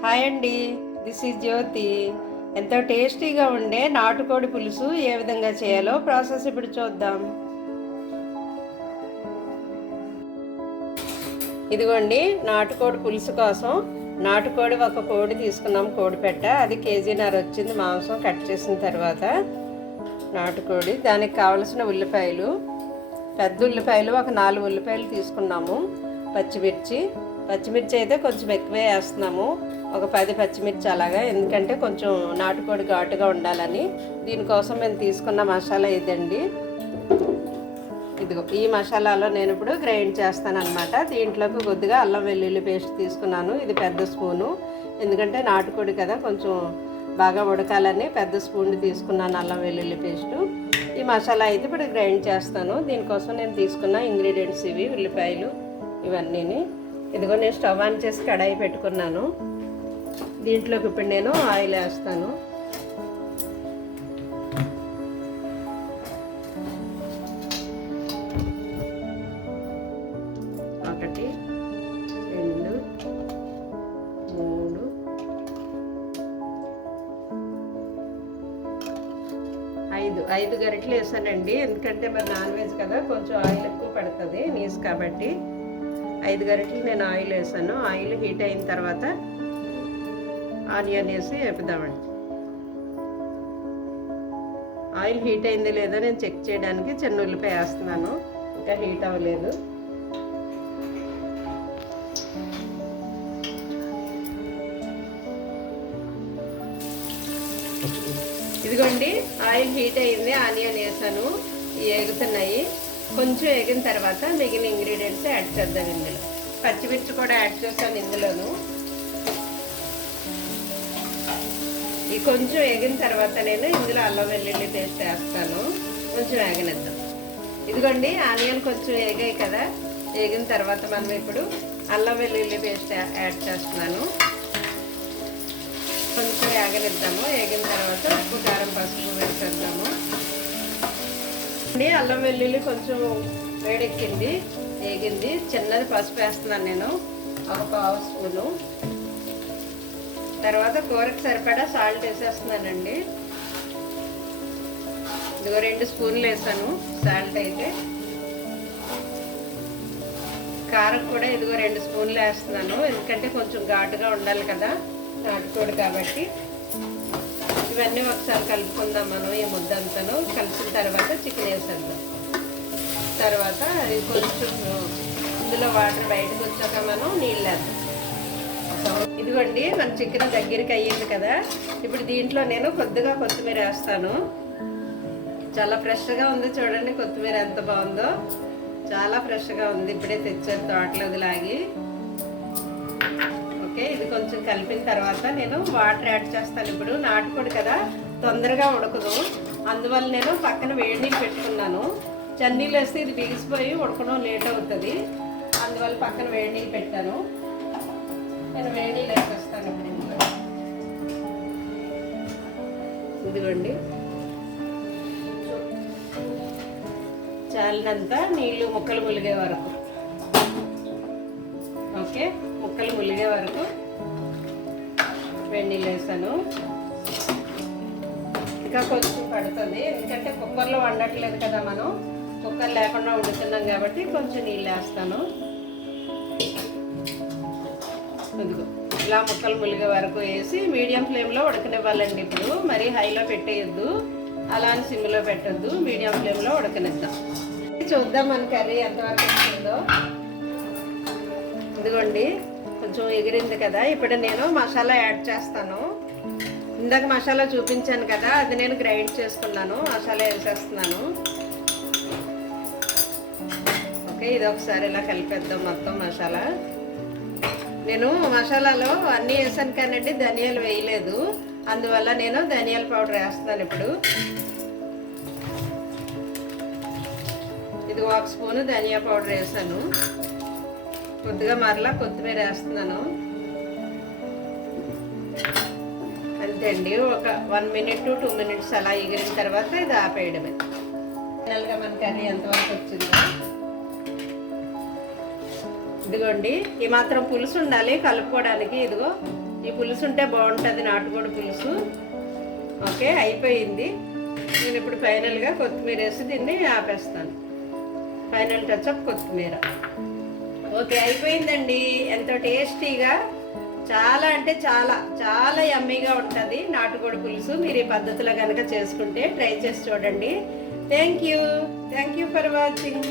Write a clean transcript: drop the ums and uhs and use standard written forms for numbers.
Hi అండి, this is జ్యోతి. ఎంతో టేస్టీగా ఉండే నాటుకోడి పులుసు ఏ విధంగా చేయాలో ప్రాసెస్ ఇప్పుడు చూద్దాం. ఇదిగోండి, నాటుకోడి పులుసు కోసం నాటుకోడి ఒక కోడి తీసుకున్నాం. కోడి పెట్ట అది కేజీన్నర వచ్చింది. మాంసం కట్ చేసిన తర్వాత నాటుకోడి, దానికి కావలసిన ఉల్లిపాయలు, పెద్ద ఉల్లిపాయలు ఒక 4 ఉల్లిపాయలు తీసుకున్నాము. పచ్చిమిర్చి అయితే కొంచెం ఎక్కువే వేస్తున్నాము, ఒక 10 పచ్చిమిర్చి అలాగా, ఎందుకంటే కొంచెం నాటుకోడి ఘాటుగా ఉండాలని. దీనికోసం మేము తీసుకున్న మసాలా ఇదండి. ఇదిగో ఈ మసాలాలో నేను ఇప్పుడు గ్రైండ్ చేస్తాను అనమాట. దీంట్లోకి కొద్దిగా అల్లం వెల్లుల్లి పేస్ట్ తీసుకున్నాను. ఇది పెద్ద స్పూను, ఎందుకంటే నాటుకోడి కదా కొంచెం బాగా ఉడకాలని పెద్ద స్పూన్ తీసుకున్నాను అల్లం వెల్లుల్లి పేస్టు. ఈ మసాలా అయితే ఇప్పుడు గ్రైండ్ చేస్తాను. దీనికోసం నేను తీసుకున్న ఇంగ్రీడియంట్స్ ఇవి, ఉల్లిపాయలు ఇవన్నీని. ఇదిగో నేను స్టవ్ ఆన్ చేసి కడాయి పెట్టుకున్నాను. దీంట్లోకి ఇప్పుడు నేను ఆయిల్ వేస్తాను. ఒకటి, 2, 3, 5 గరిటెలు వేసానండి. ఎందుకంటే మరి నాన్ వెజ్ కదా, కొంచెం ఆయిల్ ఎక్కువ పడుతుంది నీసు కాబట్టి 5 గరిటెలు నేను ఆయిల్ వేసాను. ఆయిల్ హీట్ అయిన తర్వాత ఆనియన్ వేసి వేపుదామండి. ఆయిల్ హీట్ అయింది లేదో నేను చెక్ చేయడానికి చిన్న ఉల్లిపాయ వేస్తున్నాను, ఇంకా హీట్ అవ్వలేదు. ఇదిగోండి, ఆయిల్ హీట్ అయింది, ఆనియన్ వేసాను, వేగుతున్నాయి. కొంచెం వేగిన తర్వాత మిగిలిన ఇంగ్రీడియంట్స్ యాడ్ చేద్దాం. ఇందులో పచ్చిమిర్చి కూడా యాడ్ చేస్తాను ఇందులోను. ఈ కొంచెం వేగిన తర్వాత నేను ఇందులో అల్లం వెల్లుల్లి పేస్ట్ వేస్తాను. కొంచెం వేగనిద్దాం. ఇదిగోండి, ఆనియన్ కొంచెం వేగాయి కదా, వేగిన తర్వాత మనం ఇప్పుడు అల్లం వెల్లుల్లి పేస్ట్ యాడ్ చేస్తున్నాను. కొంచెం వేగనిద్దాము. వేగిన తర్వాత ఉప్పు, కారం, పసుపు వేసేద్దాము. అల్లం వెల్లుల్లి కొంచెం వేడెక్కింది, వేగింది. చిన్నది పసుపు వేస్తున్నాను నేను, ఒక 1/2 స్పూను. తర్వాత కూరకు సరిపడా సాల్ట్ వేసేస్తున్నానండి. ఇదిగో 2 స్పూన్లు వేసాను సాల్ట్ అయితే. కారం కూడా ఇదిగో 2 స్పూన్లు వేస్తున్నాను, ఎందుకంటే కొంచెం ఘాటుగా ఉండాలి కదా నాటుకోడి కాబట్టి. ఇవన్నీ ఒకసారి కలుపుకుందాం మనం. ఈ ముద్దంతను కలిసిన తర్వాత చికెన్ వేసేద్దాం. తర్వాత అది కొంచెం ఇందులో వాటర్ బయటకు వచ్చాక మనం నీళ్ళు వేద్దాం. ఇదిగోండి, మన చికెన్ దగ్గరికి అయ్యింది కదా. ఇప్పుడు దీంట్లో నేను కొద్దిగా కొత్తిమీర వేస్తాను. చాలా ఫ్రెష్గా ఉంది చూడండి, కొత్తిమీర ఎంత బాగుందో, చాలా ఫ్రెష్గా ఉంది. ఇప్పుడే తెచ్చాను తోటలోకి లాగి. ఓకే, ఇది కొంచెం కలిపిన తర్వాత నేను వాటర్ యాడ్ చేస్తాను. ఇప్పుడు నాటుకోడి కదా తొందరగా ఉడకదు, అందువల్ల నేను పక్కన వేడి నీళ్ళు పెట్టుకున్నాను. చన్నీళ్ళు వేస్తే ఇది బిగిసిపోయి ఉడకడం లేట్ అవుతుంది, అందువల్ల పక్కన వేడి నీళ్ళు పెట్టాను. నేను వేడి నీళ్ళు వేసేస్తాను ఇప్పుడు ఇందులో. ఇదిగోండి, చాలినంత నీళ్ళు ముక్కలు ములిగే వరకు. ఓకే, ముక్కలు ములిగే వరకు వేడి నీళ్ళు వేసాను. ఇంకా కొంచెం పడుతుంది, ఎందుకంటే కుక్కర్లో వండట్లేదు కదా మనం, కుక్కర్ లేకుండా వండుతున్నాం కాబట్టి కొంచెం నీళ్ళు వేస్తాను. ఇదిగో ఇలా ముక్కలు ములిగే వరకు వేసి మీడియం ఫ్లేమ్లో ఉడకనివ్వాలండి. ఇప్పుడు మరీ హైలో పెట్టేయద్దు, అలా అని సిమ్లో పెట్టద్దు, మీడియం ఫ్లేమ్లో ఉడకనిద్దాం. చూద్దాం మన కర్రీ ఎంతవరకు వస్తుందో. ఇదిగోండి, కొంచెం ఎగిరింది కదా. ఇప్పుడు నేను మసాలా యాడ్ చేస్తాను. ఇందాక మసాలా చూపించాను కదా, అది నేను గ్రైండ్ చేసుకున్నాను. మసాలా వేసేస్తున్నాను. ఓకే, ఇది ఒకసారి ఇలా కలిపేద్దాం మొత్తం మసాలా. నేను మసాలాలో అన్నీ వేసాను కానండి, ధనియాలు వేయలేదు, అందువల్ల నేను ధనియాల పౌడర్ వేస్తున్నాను ఇప్పుడు. ఇది 1 స్పూను ధనియా పౌడర్ వేసాను. కొద్దిగా మరలా కొత్తిమీర వేస్తున్నాను. అంతే అండి, ఒక 1 minute to 2 minutes అలా ఎగిరిన తర్వాత ఇది ఆపేయడమే. ఫైనల్గా మన కర్రీ ఎంతవరకు వచ్చిందో. ఇదిగోండి, ఈ మాత్రం పులుసు ఉండాలి కలుపుకోవడానికి. ఇదిగో ఈ పులుసు ఉంటే బాగుంటుంది, నాటుకోడి పులుసు. ఓకే, అయిపోయింది. నేను ఇప్పుడు ఫైనల్గా కొత్తిమీర వేసి దీన్ని ఆపేస్తాను. ఫైనల్ టచ్అప్ కొత్తిమీర. ఓకే, అయిపోయిందండి. ఎంతో టేస్టీగా, చాలా అంటే చాలా చాలా యమ్మీగా ఉంటుంది నాటుకోడి పులుసు. మీరు ఈ పద్ధతిలో కనుక చేసుకుంటే ట్రై చేసి చూడండి. Thank you for watching.